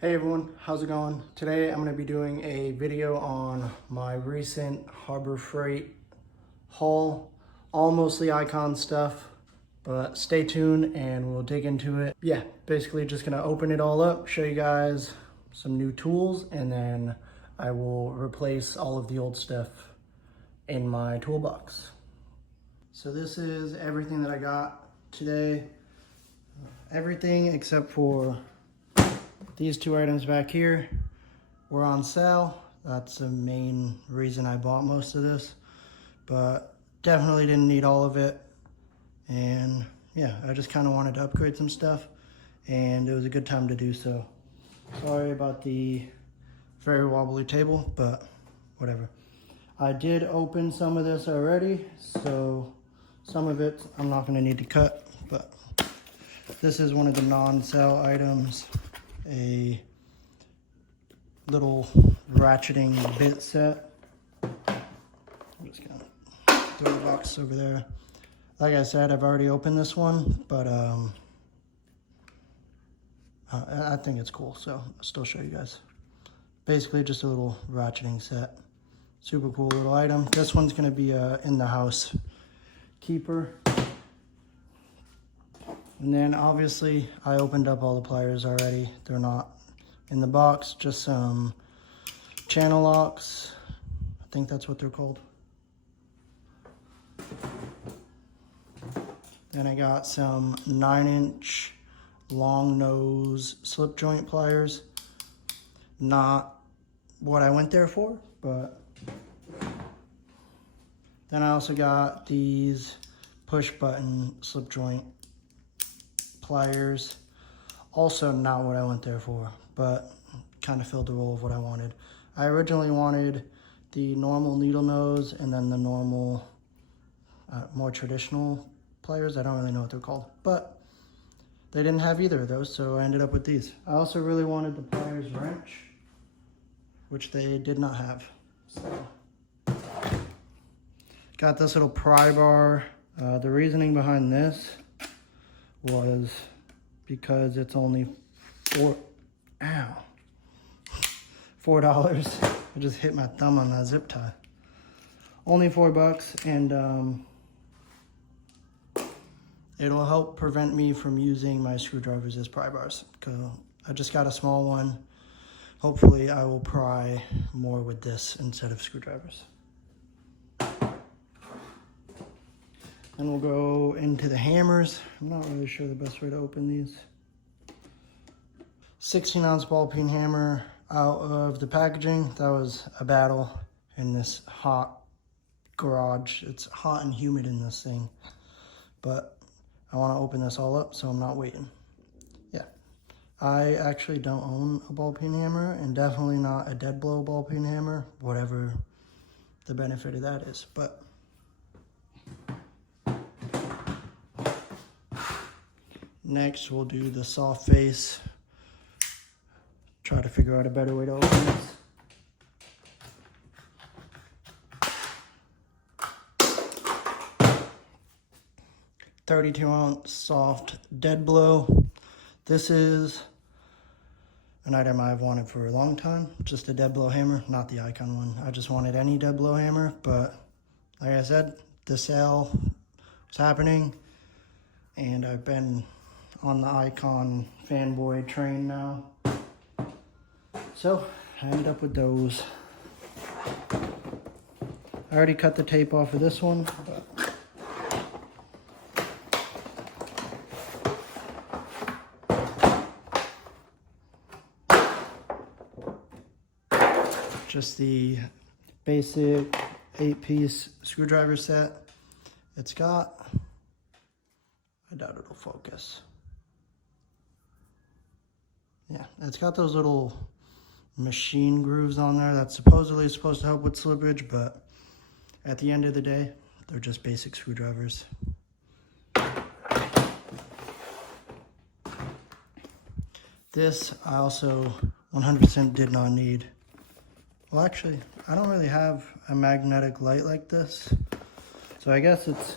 Hey everyone, how's it going? Today I'm going to be doing a video on my recent Harbor Freight haul. All mostly Icon stuff, but stay tuned and we'll dig into it. Yeah, basically just going to open it all up, show you guys some new tools, and then I will replace all of the old stuff in my toolbox. So this is everything that I got today. Everything except for these two items back here were on sale. That's the main reason I bought most of this, but definitely didn't need all of it. And yeah, I just kind of wanted to upgrade some stuff and it was a good time to do so. Sorry about the very wobbly table, but whatever. I did open some of this already, so some of it I'm not going to need to cut, but this is one of the non-sale items. A little ratcheting bit set. I'm just gonna throw the box over there. Like I said, I've already opened this one, but I think it's cool, so I'll still show you guys. Basically just a little ratcheting set. Super cool little item. This one's gonna be in the house keeper. And then obviously I opened up all the pliers already. They're not in the box, just some channel locks. I think that's what they're called. Then I got some 9-inch long nose slip joint pliers. Not what I went there for, but then I also got these push button slip joint pliers. Also not what I went there for, but kind of filled the role of what I wanted. I originally wanted the normal needle nose and then the normal, more traditional pliers. I don't really know what they're called, but they didn't have either of those, so I ended up with these. I also really wanted the pliers wrench, which they did not have. So got this little pry bar. The reasoning behind this was because it's only $4. I just hit my thumb on that zip tie. Only $4, and it'll help prevent me from using my screwdrivers as pry bars, because I just got a small one. Hopefully I will pry more with this instead of screwdrivers. Then we'll go into the hammers. I'm not really sure the best way to open these. 16-ounce ball peen hammer out of the packaging. That was a battle in this hot garage. It's hot and humid in this thing, but I want to open this all up, so I'm not waiting. Yeah, I actually don't own a ball peen hammer, and definitely not a dead blow ball peen hammer, whatever the benefit of that is, but next, we'll do the soft face. Try to figure out a better way to open this. .32-ounce soft dead blow. This is an item I've wanted for a long time. Just a dead blow hammer, not the Icon one. I just wanted any dead blow hammer, but like I said, the sale was happening, and I've been on the Icon fanboy train now. So I ended up with those. I already cut the tape off of this one, but just the basic 8-piece screwdriver set. It's got, I doubt it'll focus. Yeah, it's got those little machine grooves on there that's supposedly supposed to help with slippage, but at the end of the day, they're just basic screwdrivers. This I also 100% did not need. Well, actually, I don't really have a magnetic light like this, so I guess it's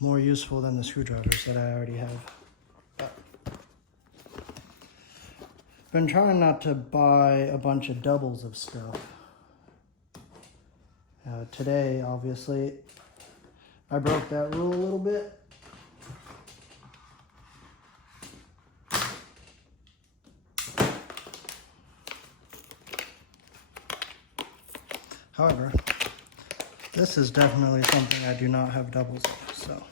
more useful than the screwdrivers that I already have. been trying not to buy a bunch of doubles of stuff. Today, obviously, I broke that rule a little bit. However, this is definitely something I do not have doubles of, so.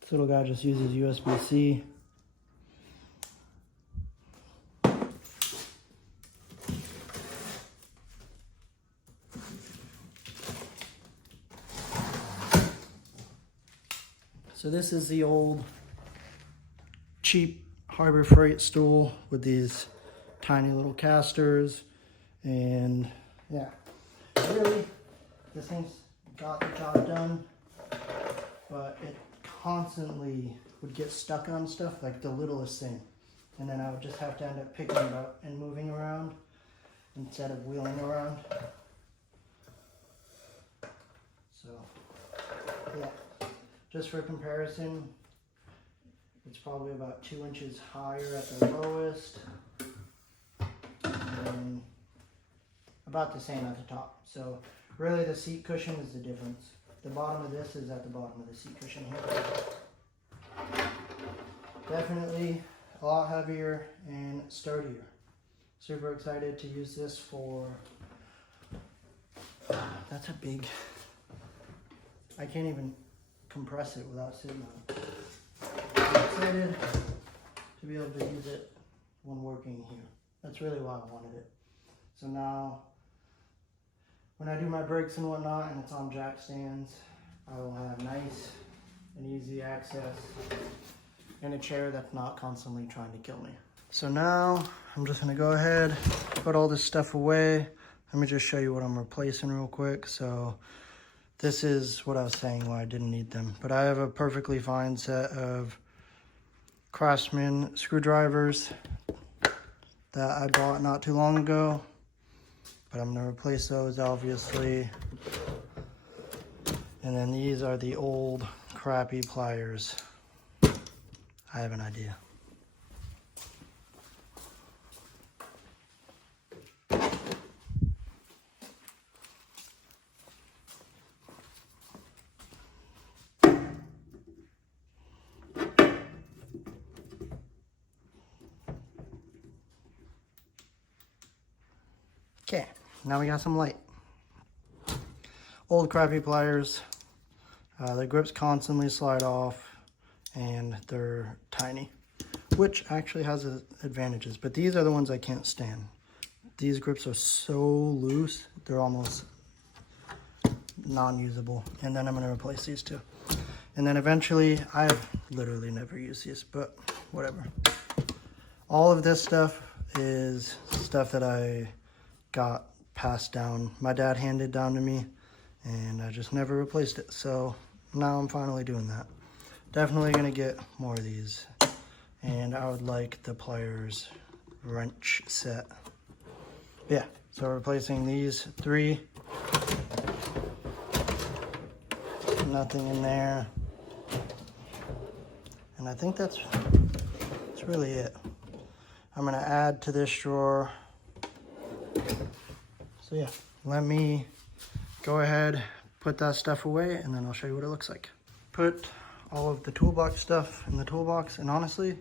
This little guy just uses USB-C. So this is the old cheap Harbor Freight stool with these tiny little casters, and yeah, really this thing's got the job done, but it constantly would get stuck on stuff, like the littlest thing, and then I would just have to end up picking it up and moving around instead of wheeling around. So yeah, just for comparison, it's probably about 2 inches higher at the lowest and about the same at the top. So really the seat cushion is the difference. The bottom of this is at the bottom of the seat cushion here. Definitely a lot heavier and sturdier. Super excited to use this for, that's a big, I can't even compress it without sitting on it. I'm excited to be able to use it when working here. That's really why I wanted it. So now, when I do my brakes and whatnot and it's on jack stands, I will have nice and easy access and a chair that's not constantly trying to kill me. So now I'm just gonna go ahead, put all this stuff away. Let me just show you what I'm replacing real quick. So this is what I was saying why I didn't need them, but I have a perfectly fine set of Craftsman screwdrivers that I bought not too long ago. But I'm gonna replace those, obviously. And then these are the old crappy pliers. I have an idea. Okay, now we got some light. Old crappy pliers. The grips constantly slide off and they're tiny, which actually has advantages, but these are the ones I can't stand. These grips are so loose, they're almost non-usable. And then I'm gonna replace these two. And then eventually, I've literally never used these, but whatever. All of this stuff is stuff that I got passed down. My dad handed down to me and I just never replaced it. So now I'm finally doing that. Definitely gonna get more of these. And I would like the pliers wrench set. Yeah, so replacing these 3. Nothing in there. And I think that's really it. I'm gonna add to this drawer. So yeah, let me go ahead, put that stuff away, and then I'll show you what it looks like. Put all of the toolbox stuff in the toolbox, and honestly,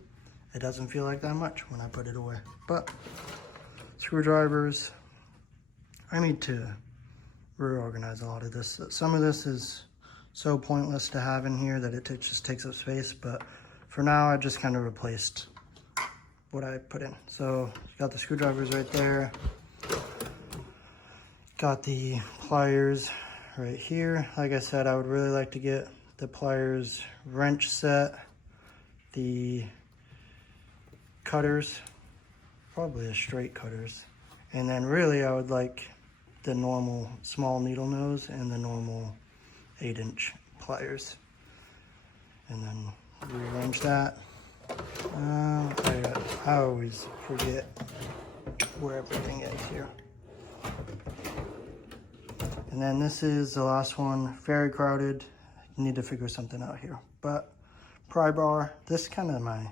it doesn't feel like that much when I put it away. But screwdrivers, I need to reorganize a lot of this. Some of this is so pointless to have in here that it just takes up space, but for now, I just kind of replaced what I put in. So you got the screwdrivers right there. Got the pliers right here. Like I said, I would really like to get the pliers wrench set, the cutters, probably the straight cutters, And then really I would like the normal small needle nose and the normal 8-inch pliers. And then rearrange that. I always forget where everything is here. And then this is the last one, very crowded. Need to figure something out here. But pry bar, this is kind of my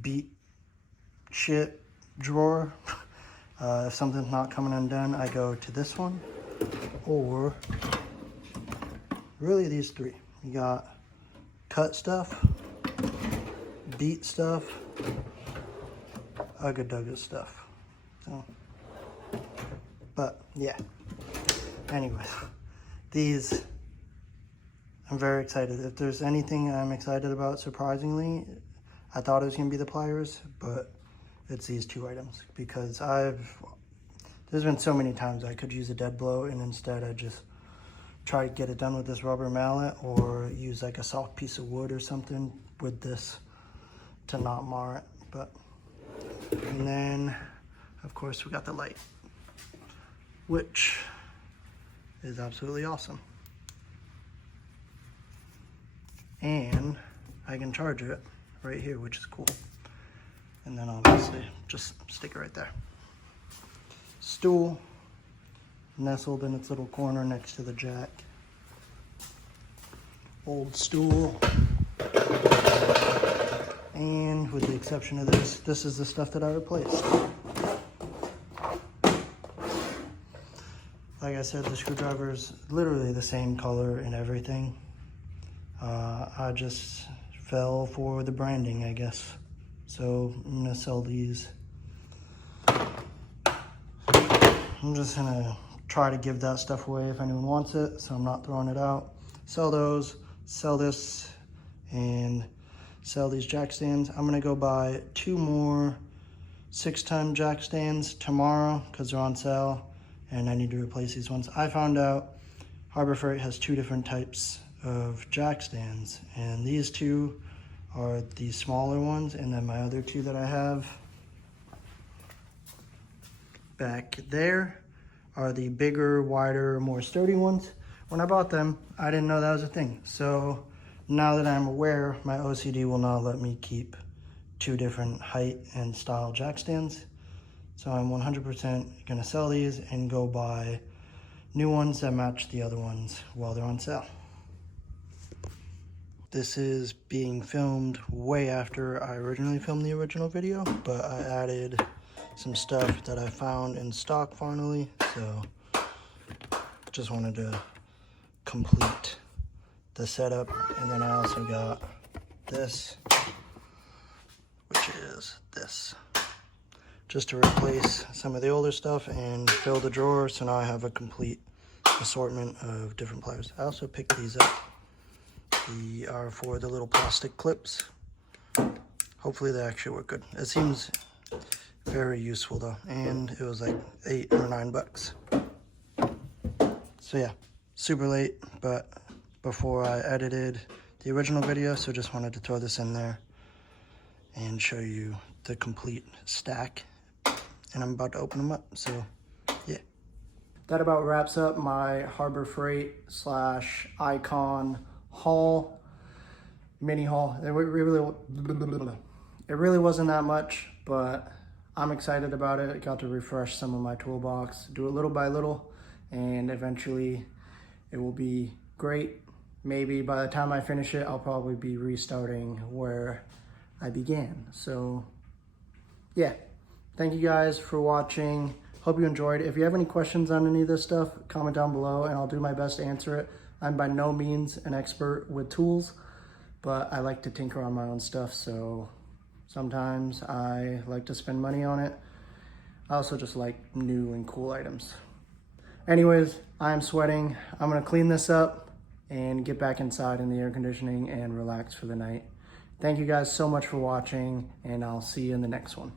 beat shit drawer. If something's not coming undone, I go to this one, or really these three. You got cut stuff, beat stuff, Ugga Dugga stuff. So, but yeah, anyways, these, I'm very excited. If there's anything I'm excited about, surprisingly, I thought it was gonna be the pliers, but it's these two items, because there's been so many times I could use a dead blow, and instead I just try to get it done with this rubber mallet, or use like a soft piece of wood or something with this to not mar it. But, and then of course we got the light, which is absolutely awesome. And I can charge it right here, which is cool. And then obviously just stick it right there. Stool, nestled in its little corner next to the jack. Old stool. And with the exception of this is the stuff that I replaced. Like I said, the screwdriver is literally the same color and everything. I just fell for the branding, I guess. So I'm gonna sell these. I'm just gonna try to give that stuff away if anyone wants it, so I'm not throwing it out. Sell those, sell this, and sell these jack stands. I'm gonna go buy 2 more 6-ton jack stands tomorrow because they're on sale, and I need to replace these ones. I found out Harbor Freight has 2 different types of jack stands, and these 2 are the smaller ones, and then my other 2 that I have back there are the bigger, wider, more sturdy ones. When I bought them, I didn't know that was a thing. So now that I'm aware, my OCD will not let me keep 2 different height and style jack stands. So I'm 100% gonna sell these and go buy new ones that match the other ones while they're on sale. This is being filmed way after I originally filmed the original video, but I added some stuff that I found in stock finally, so just wanted to complete the setup. And then I also got this, which is this, just to replace some of the older stuff and fill the drawer, so now I have a complete assortment of different pliers. I also picked these up. They are for the little plastic clips. Hopefully they actually work good. It seems very useful though, and it was like $8 or $9. So yeah, super late, but before I edited the original video, so just wanted to throw this in there and show you the complete stack, and I'm about to open them up, so yeah. That about wraps up my Harbor Freight / Icon haul, mini haul. It really wasn't that much, but I'm excited about it. I got to refresh some of my toolbox, do it little by little, and eventually it will be great. Maybe by the time I finish it, I'll probably be restarting where I began. So yeah, thank you guys for watching. Hope you enjoyed. If you have any questions on any of this stuff, comment down below and I'll do my best to answer it. I'm by no means an expert with tools, but I like to tinker on my own stuff, so sometimes I like to spend money on it. I also just like new and cool items. Anyways, I'm sweating. I'm gonna clean this up and get back inside in the air conditioning and relax for the night. Thank you guys so much for watching, and I'll see you in the next one.